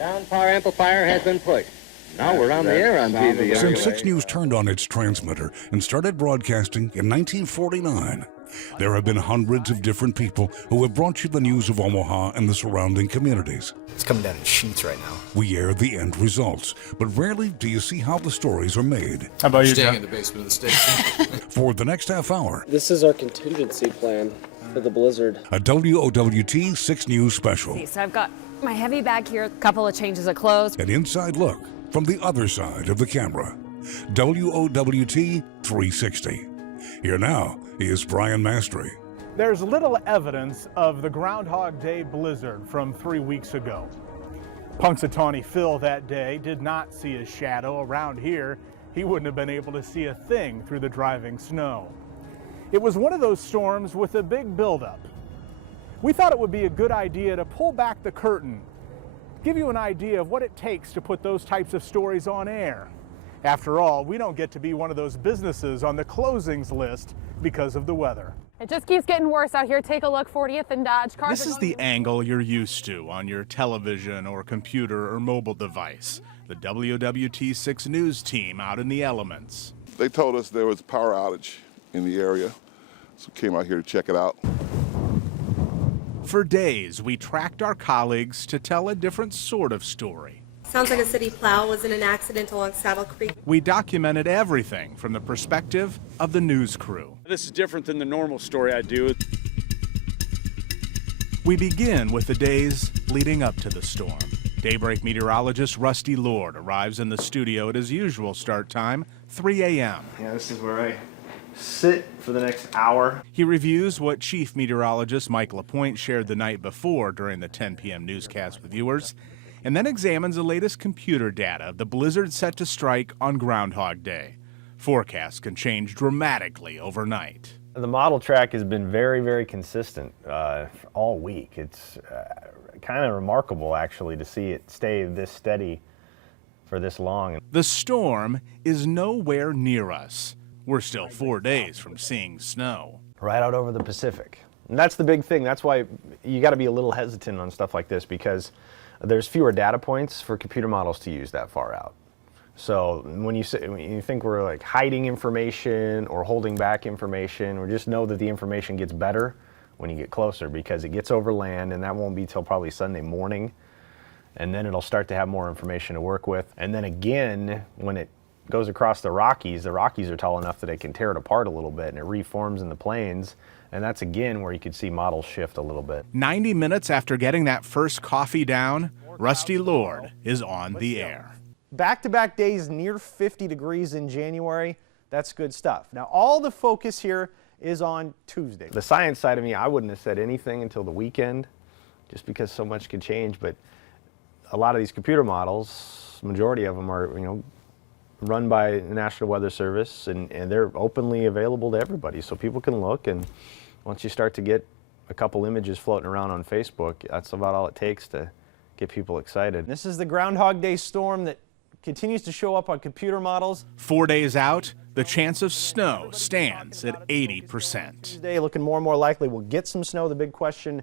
Down power amplifier has been pushed. Now we're on the air on TV. Since 6 News turned on its transmitter and started broadcasting in 1949, there have been hundreds of different people who have brought you the news of Omaha and the surrounding communities. It's coming down in sheets right now. We air the end results, but rarely do you see how the stories are made. How about you, Staying John? in the basement of the station. For the next half hour, This is our contingency plan for the blizzard. a WOWT 6 News special, So I've got my heavy bag here, a couple of changes of clothes. an inside look from the other side of the camera. WOWT 360. Here now is Brian Mastry. There's little evidence of the Groundhog Day blizzard from 3 weeks ago. Punxsutawney Phil that day did not see a shadow. Around here, he wouldn't have been able to see a thing through the driving snow. It was one of those storms with a big buildup. We thought it would be a good idea to pull back the curtain, give you an idea of what it takes to put those types of stories on air. After all, we don't get to be one of those businesses on the closings list because of the weather. It just keeps getting worse out here. Take a look, 40th and Dodge. Cars This is the angle you're used to on your television or computer or mobile device. The WOWT 6 News team out in the elements. They told us there was a power outage in the area, so we came out here to check it out. For days, we tracked our colleagues to tell a different sort of story. Sounds like a city plow was in an accident along Saddle Creek. We documented everything from the perspective of the news crew. This is different than the normal story I do. We begin with the days leading up to the storm. Daybreak meteorologist Rusty Lord arrives in the studio at his usual start time, 3 a.m. Yeah, this is where I sit for the next hour. He reviews what Chief Meteorologist Mike LaPointe shared the night before during the 10 p.m. newscast with viewers, and then examines the latest computer data of the blizzard set to strike on Groundhog Day. Forecasts can change dramatically overnight. The model track has been very, very consistent all week. It's kind of remarkable, actually, to see it stay this steady for this long. The storm is nowhere near us. We're still 4 days from seeing snow. Right out over the Pacific. And that's the big thing. That's why you got to be a little hesitant on stuff like this, because there's fewer data points for computer models to use that far out. So when you think we're like hiding information or holding back information, or just know that the information gets better when you get closer, because it gets over land, and that won't be till probably Sunday morning. And then it'll start to have more information to work with. And then again, when it goes across the Rockies are tall enough that it can tear it apart a little bit, and it reforms in the plains. And that's again where you could see models shift a little bit. 90 minutes after getting that first coffee down, Rusty Lord is on the air. Back-to-back days near 50 degrees in January, that's good stuff. Now all the focus here is on Tuesday. The science side of me, I wouldn't have said anything until the weekend, just because so much could change. But a lot of these computer models, majority of them are, run by the National Weather Service, and they're openly available to everybody, so people can look. And once you start to get a couple images floating around on Facebook, that's about all it takes to get people excited. This is the Groundhog Day storm that continues to show up on computer models. 4 days out, the chance of snow stands at 80%. Today, looking more and more likely we'll get some snow. The big question,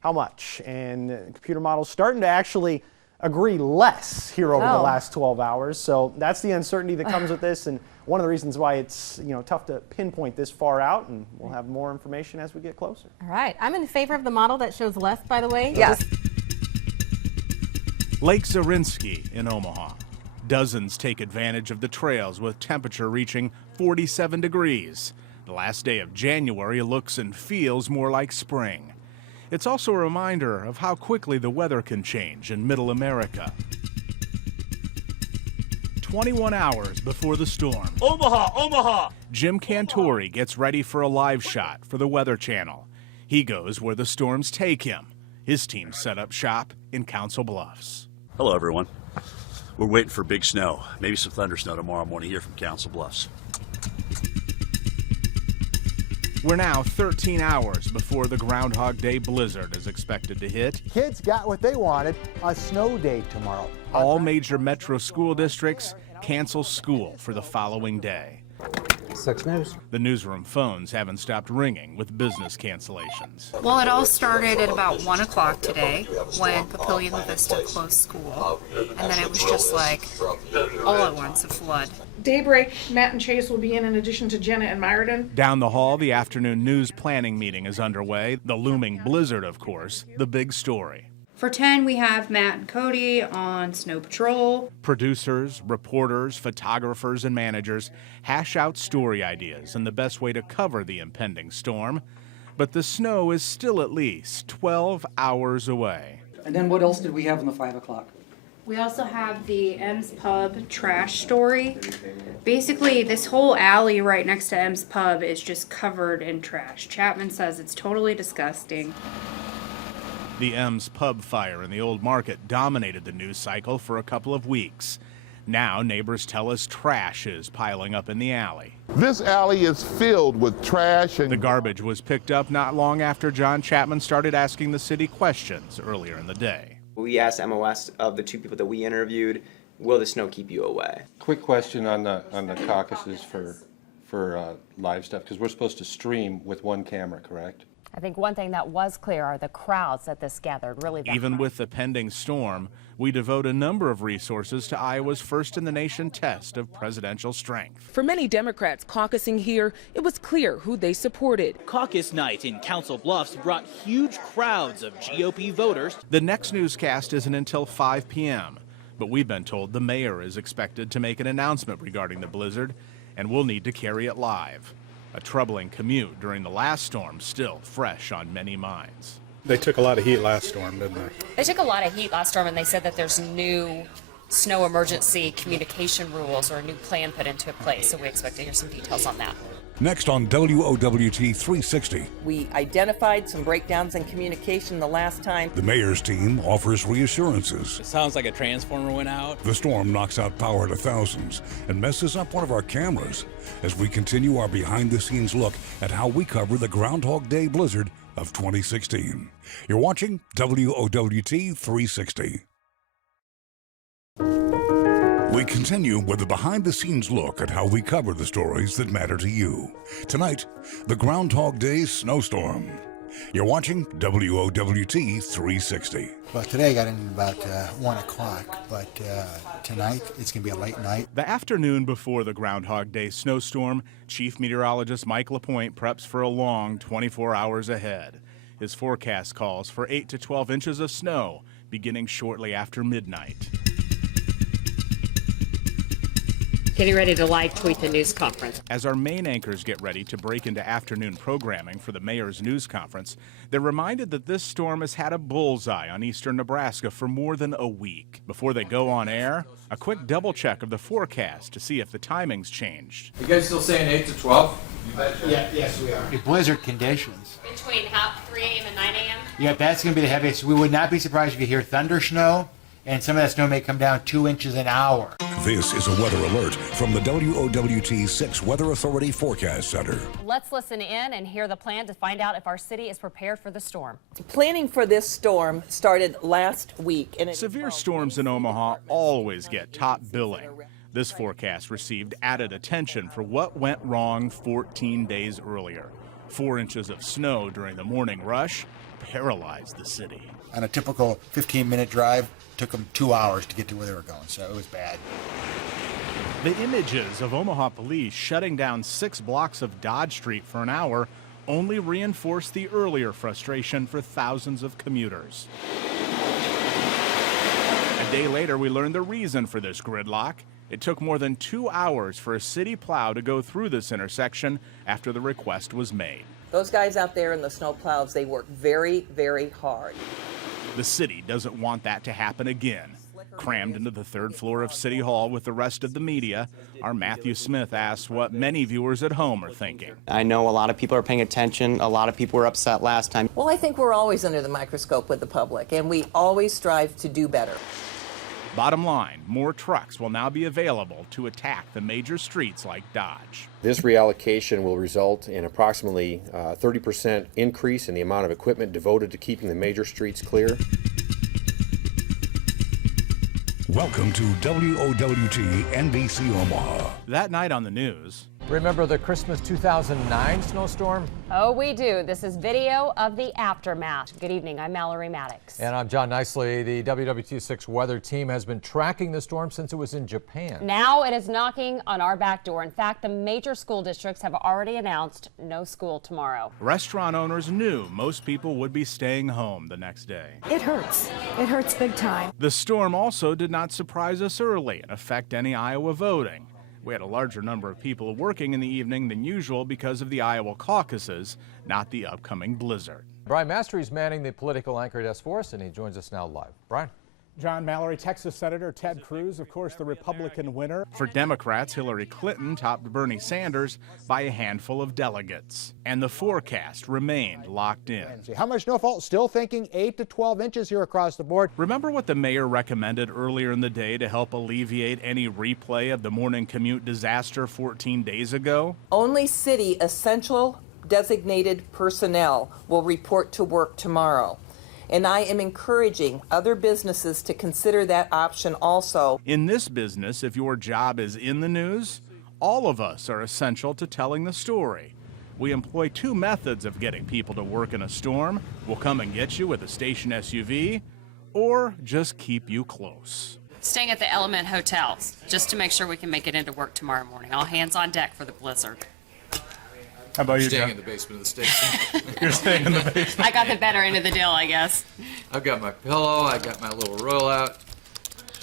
how much? And computer models starting to actually agree less here over the last 12 hours. So that's the uncertainty that comes with this, and one of the reasons why it's tough to pinpoint this far out, and we'll have more information as we get closer. All right. I'm in favor of the model that shows less, by the way. Yes. Lake Zarinsky in Omaha. Dozens take advantage of the trails with temperature reaching 47 degrees. The last day of January looks and feels more like spring. It's also a reminder of how quickly the weather can change in Middle America. 21 hours before the storm. Omaha! Jim Cantori gets ready for a live shot for the Weather Channel. He goes where the storms take him. His team set up shop in Council Bluffs. Hello, everyone. We're waiting for big snow, maybe some thunder snow tomorrow morning here from Council Bluffs. We're now 13 hours before the Groundhog Day blizzard is expected to hit. Kids got what they wanted, a snow day tomorrow. All major metro school districts cancel school for the following day. 6 News. The newsroom phones haven't stopped ringing with business cancellations. Well, it all started at about 1 o'clock today when Papillion La Vista closed school. And then it was just like all at once a flood. Daybreak, Matt and Chase will be in addition to Jenna and Myerton. Down the hall, the afternoon news planning meeting is underway. The looming blizzard, of course, the big story. For 10, we have Matt and Cody on Snow Patrol. Producers, reporters, photographers, and managers hash out story ideas and the best way to cover the impending storm. But the snow is still at least 12 hours away. And then what else did we have in the 5 o'clock? We also have the M's Pub trash story. Basically, this whole alley right next to M's Pub is just covered in trash. Chapman says it's totally disgusting. The M's Pub fire in the Old Market dominated the news cycle for a couple of weeks. Now neighbors tell us trash is piling up in the alley. This alley is filled with trash and... The garbage was picked up not long after John Chapman started asking the city questions earlier in the day. We asked MOS of the 2 people that we interviewed, will the snow keep you away? Quick question on the caucuses for live stuff, because we're supposed to stream with 1 camera, correct? I think one thing that was clear are the crowds that this gathered. Really, even with the pending storm, we devote a number of resources to Iowa's first-in-the-nation test of presidential strength. For many Democrats caucusing here, it was clear who they supported. Caucus night in Council Bluffs brought huge crowds of GOP voters. The next newscast isn't until 5 p.m., but we've been told the mayor is expected to make an announcement regarding the blizzard, and we'll need to carry it live. A troubling commute during the last storm still fresh on many minds. They took a lot of heat last storm, didn't they? They took a lot of heat last storm, and they said that there's new snow emergency communication rules or a new plan put into place, so we expect to hear some details on that. Next on WOWT 360. We identified some breakdowns in communication the last time. The mayor's team offers reassurances. It sounds like a transformer went out. The storm knocks out power to thousands and messes up one of our cameras as we continue our behind-the-scenes look at how we cover the Groundhog Day blizzard of 2016. You're watching WOWT 360. We continue with a behind-the-scenes look at how we cover the stories that matter to you. Tonight, the Groundhog Day snowstorm. You're watching WOWT 360. Well, today I got in about 1 o'clock, but tonight it's going to be a late night. The afternoon before the Groundhog Day snowstorm, Chief Meteorologist Mike LaPointe preps for a long 24 hours ahead. His forecast calls for 8 to 12 inches of snow beginning shortly after midnight. Getting ready to live tweet the news conference. As our main anchors get ready to break into afternoon programming for the mayor's news conference, they're reminded that this storm has had a bullseye on eastern Nebraska for more than a week. Before they go on air, a quick double check of the forecast to see if the timing's changed. You guys still saying 8 to 12? Yes, we are. Blizzard conditions. Between 3 a.m. and 9 a.m.? Yeah, that's going to be the heaviest. We would not be surprised if you hear thunder snow, and some of that snow may come down 2 inches an hour. This is a weather alert from the WOWT 6 Weather Authority Forecast Center. Let's listen in and hear the plan to find out if our city is prepared for the storm. Planning for this storm started last week. And Severe storms in Omaha always get top billing. This forecast received added attention for what went wrong 14 days earlier. 4 inches of snow during the morning rush paralyzed the city. On a typical 15-minute drive, took them 2 hours to get to where they were going, so it was bad. The images of Omaha police shutting down 6 blocks of Dodge Street for an hour only reinforced the earlier frustration for thousands of commuters. A day later, we learned the reason for this gridlock. It took more than 2 hours for a city plow to go through this intersection after the request was made. Those guys out there in the snow plows, they work very, very hard. The city doesn't want that to happen again. Crammed into the 3rd floor of City Hall with the rest of the media, our Matthew Smith asks what many viewers at home are thinking. I know a lot of people are paying attention. A lot of people were upset last time. Well, I think we're always under the microscope with the public, and we always strive to do better. Bottom line, more trucks will now be available to attack the major streets like Dodge. This reallocation will result in approximately 30% increase in the amount of equipment devoted to keeping the major streets clear. Welcome to WOWT NBC Omaha. That night on the news, Remember the Christmas 2009 snowstorm? Oh, we do. This is video of the aftermath. Good evening. I'm Mallory Maddox. And I'm John Nicely. The WWT6 weather team has been tracking the storm since it was in Japan. Now it is knocking on our back door. In fact, the major school districts have already announced no school tomorrow. Restaurant owners knew most people would be staying home the next day. It hurts. It hurts big time. The storm also did not surprise us early and affect any Iowa voting. We had a larger number of people working in the evening than usual because of the Iowa caucuses, not the upcoming blizzard. Brian Mastery's manning the political anchor desk for us, and he joins us now live. Brian? John Mallory, Texas Senator Ted Cruz, of course, the Republican winner. For Democrats, Hillary Clinton topped Bernie Sanders by a handful of delegates. And the forecast remained locked in. How much snowfall? Still thinking 8 to 12 inches here across the board. Remember what the mayor recommended earlier in the day to help alleviate any replay of the morning commute disaster 14 days ago? Only city essential designated personnel will report to work tomorrow. And I am encouraging other businesses to consider that option also. In this business, if your job is in the news, all of us are essential to telling the story. We employ two methods of getting people to work in a storm. We'll come and get you with a station SUV, or just keep you close. Staying at the Element Hotel, just to make sure we can make it into work tomorrow morning. All hands on deck for the blizzard. How about you, Staying John? in the basement of the station. You're staying in the basement. I got the better end of the deal, I guess. I've got my pillow, I got my little rollout,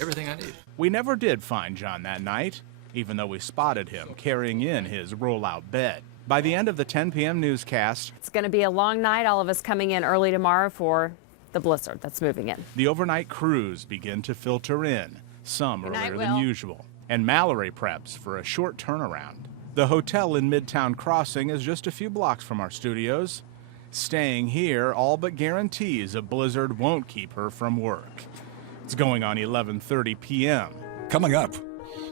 everything I need. We never did find John that night, even though we spotted him carrying in his rollout bed. By the end of the 10 p.m. newscast, It's going to be a long night. All of us coming in early tomorrow for the blizzard that's moving in. the overnight crews begin to filter in, some Good night, earlier than Will. usual. And Mallory preps for a short turnaround. The hotel in Midtown Crossing is just a few blocks from our studios. Staying here all but guarantees a blizzard won't keep her from work. It's going on 11:30 p.m. Coming up.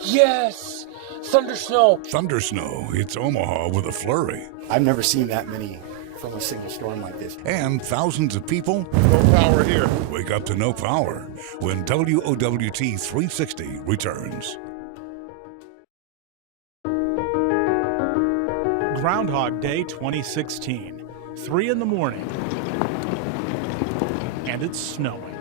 Yes! Thunder snow! Thunder snow hits Omaha with a flurry. I've never seen that many from a single storm like this. And thousands of people. No power here. Wake up to no power when WOWT 360 returns. Groundhog Day 2016, 3 in the morning, and it's snowing.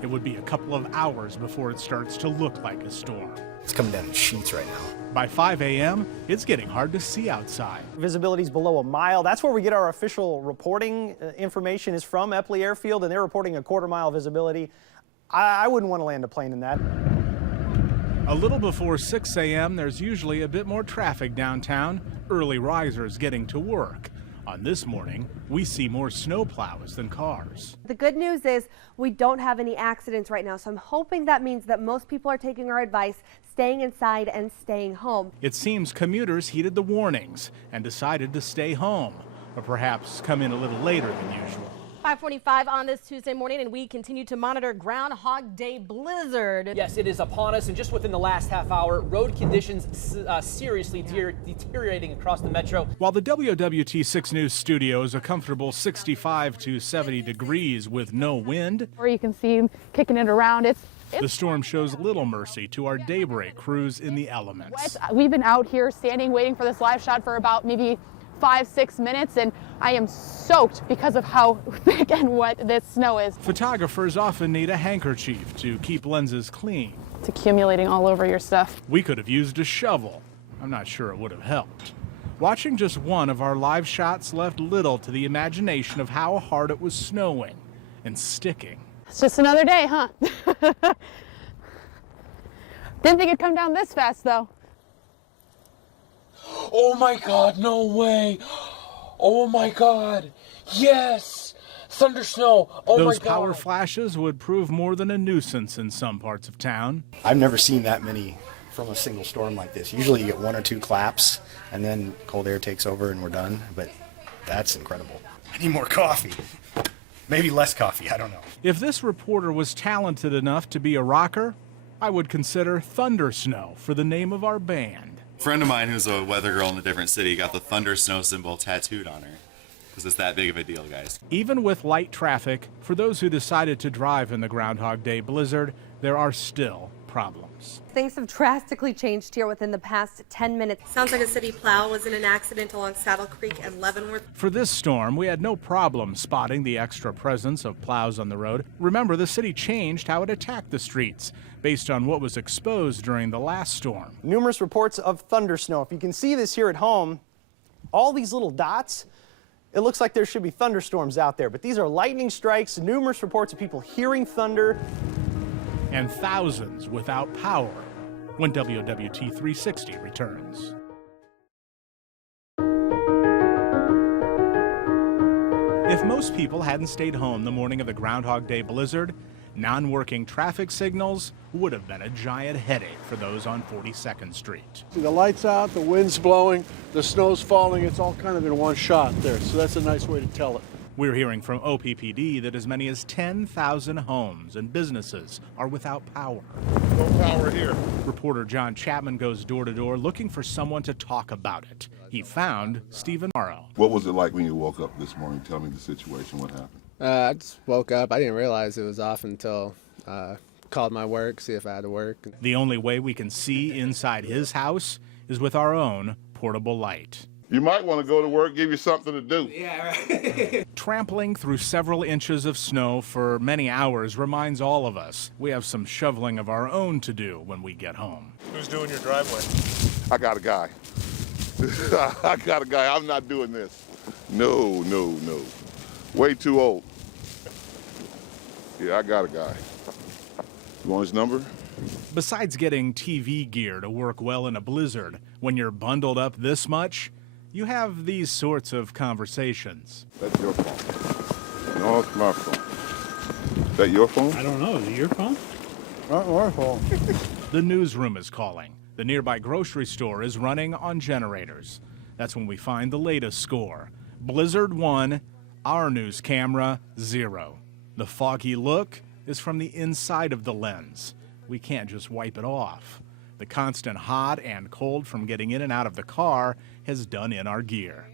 It would be a couple of hours before it starts to look like a storm. It's coming down in sheets right now. By 5 a.m., it's getting hard to see outside. Visibility's below a mile. That's where we get our official reporting information is from Epley Airfield, and they're reporting a quarter-mile visibility. I wouldn't want to land a plane in that. A little before 6 a.m., there's usually a bit more traffic downtown, early risers getting to work. On this morning, we see more snowplows than cars. The good news is we don't have any accidents right now, so I'm hoping that means that most people are taking our advice, staying inside and staying home. It seems commuters heeded the warnings and decided to stay home, or perhaps come in a little later than usual. 5:45 on this Tuesday morning, and we continue to monitor Groundhog Day blizzard. Yes, it is upon us, and just within the last half hour, road conditions seriously deteriorating across the metro. While the WWT6 News studio is a comfortable 65 to 70 degrees with no wind, Or you can see him kicking it around. the storm shows little mercy to our daybreak crews in the elements. We've been out here standing waiting for this live shot for about maybe 5-6 minutes, and I am soaked because of how thick and wet this snow is. Photographers often need a handkerchief to keep lenses clean. It's accumulating all over your stuff. We could have used a shovel. I'm not sure it would have helped. Watching just one of our live shots left little to the imagination of how hard it was snowing and sticking. It's just another day, huh? Didn't think it'd come down this fast, though. Oh my god, no way! Oh my god! Yes! Thunder snow! Oh Those my god! power flashes would prove more than a nuisance in some parts of town. I've never seen that many from a single storm like this. Usually you get 1 or 2 claps and then cold air takes over and we're done, but that's incredible. I need more coffee. Maybe less coffee, I don't know. If this reporter was talented enough to be a rocker, I would consider Thunder Snow for the name of our band. A friend of mine who's a weather girl in a different city got the Thunder Snow symbol tattooed on her. Because it's that big of a deal, guys. Even with light traffic, for those who decided to drive in the Groundhog Day blizzard, there are still problems. Things have drastically changed here within the past 10 minutes. Sounds like a city plow was in an accident along Saddle Creek and Leavenworth. For this storm, we had no problem spotting the extra presence of plows on the road. Remember, the city changed how it attacked the streets based on what was exposed during the last storm. Numerous reports of thunder snow. If you can see this here at home, all these little dots, it looks like there should be thunderstorms out there, but these are lightning strikes, numerous reports of people hearing thunder. And thousands without power when WOWT 360 returns. If most people hadn't stayed home the morning of the Groundhog Day blizzard, non-working traffic signals would have been a giant headache for those on 42nd Street. See, the light's out, the wind's blowing, the snow's falling, it's all kind of in one shot there, so that's a nice way to tell it. We're hearing from OPPD that as many as 10,000 homes and businesses are without power. No power here. Reporter John Chapman goes door to door looking for someone to talk about it. He found Stephen Morrow. What was it like when you woke up this morning? Tell me the situation, what happened? I just woke up. I didn't realize it was off until called my work, see if I had to work. The only way we can see inside his house is with our own portable light. You might want to go to work, give you something to do. Yeah, right. Trampling through several inches of snow for many hours reminds all of us we have some shoveling of our own to do when we get home. Who's doing your driveway? I got a guy. I got a guy. I'm not doing this. No. Way too old. Yeah, I got a guy. You want his number? Besides getting TV gear to work well in a blizzard, when you're bundled up this much, you have these sorts of conversations. That's your phone. No, it's my phone. Is that your phone? I don't know. Is it your phone? Not our phone. The newsroom is calling. The nearby grocery store is running on generators. That's when we find the latest score. Blizzard 1, our news camera 0. The foggy look is from the inside of the lens. We can't just wipe it off. The constant hot and cold from getting in and out of the car has done in our gear.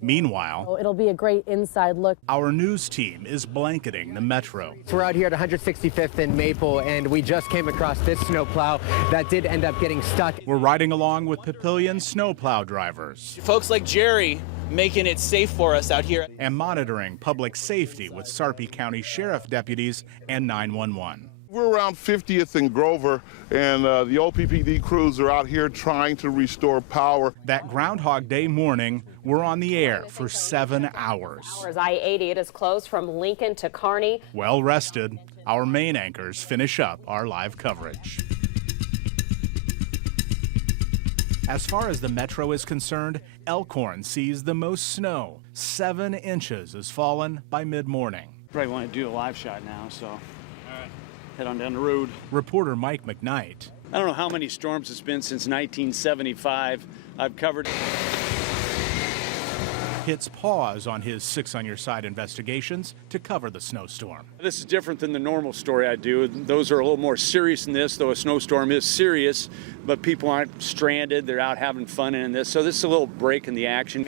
Meanwhile, It'll be a great inside look. our news team is blanketing the metro. So we're out here at 165th and Maple, and we just came across this snowplow that did end up getting stuck. We're riding along with Papillion snowplow drivers. Folks like Jerry making it safe for us out here. And monitoring public safety with Sarpy County Sheriff deputies and 911. We're around 50th and Grover, and the OPPD crews are out here trying to restore power. That Groundhog Day morning, we're on the air for 7 hours. I-80, it is closed from Lincoln to Kearney. Well rested, our main anchors finish up our live coverage. As far as the metro is concerned, Elkhorn sees the most snow. 7 inches has fallen by mid-morning. Probably want to do a live shot now, so head on down the road. Reporter Mike McKnight. I don't know how many storms it's been since 1975. I've covered. Hits pause on his 6 on Your Side investigations to cover the snowstorm. This is different than the normal story I do. Those are a little more serious than this, though a snowstorm is serious, but people aren't stranded. They're out having fun in this. So this is a little break in the action.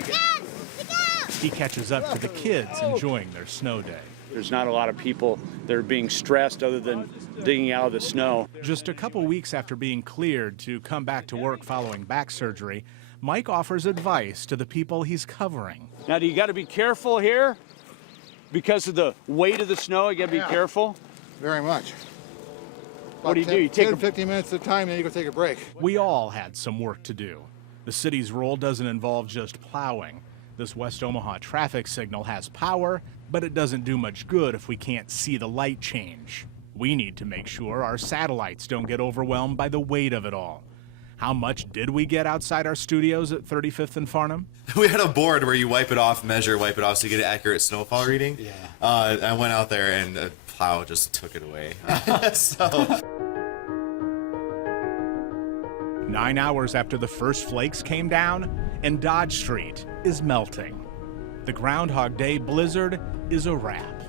He catches up to the kids enjoying their snow day. There's not a lot of people that are being stressed other than digging out of the snow. Just a couple weeks after being cleared to come back to work following back surgery, Mike offers advice to the people he's covering. Now, do you got to be careful here? Because of the weight of the snow, you got to be careful? Very much. What do? You take 10, 15 minutes at a time, then you go take a break. We all had some work to do. The city's role doesn't involve just plowing. This West Omaha traffic signal has power, but it doesn't do much good if we can't see the light change. We need to make sure our satellites don't get overwhelmed by the weight of it all. How much did we get outside our studios at 35th and Farnham? We had a board where you wipe it off, wipe it off so you get an accurate snowfall reading. Yeah. I went out there and the plow just took it away. 9 hours after the first flakes came down, and Dodge Street is melting. The Groundhog Day blizzard is a wrap.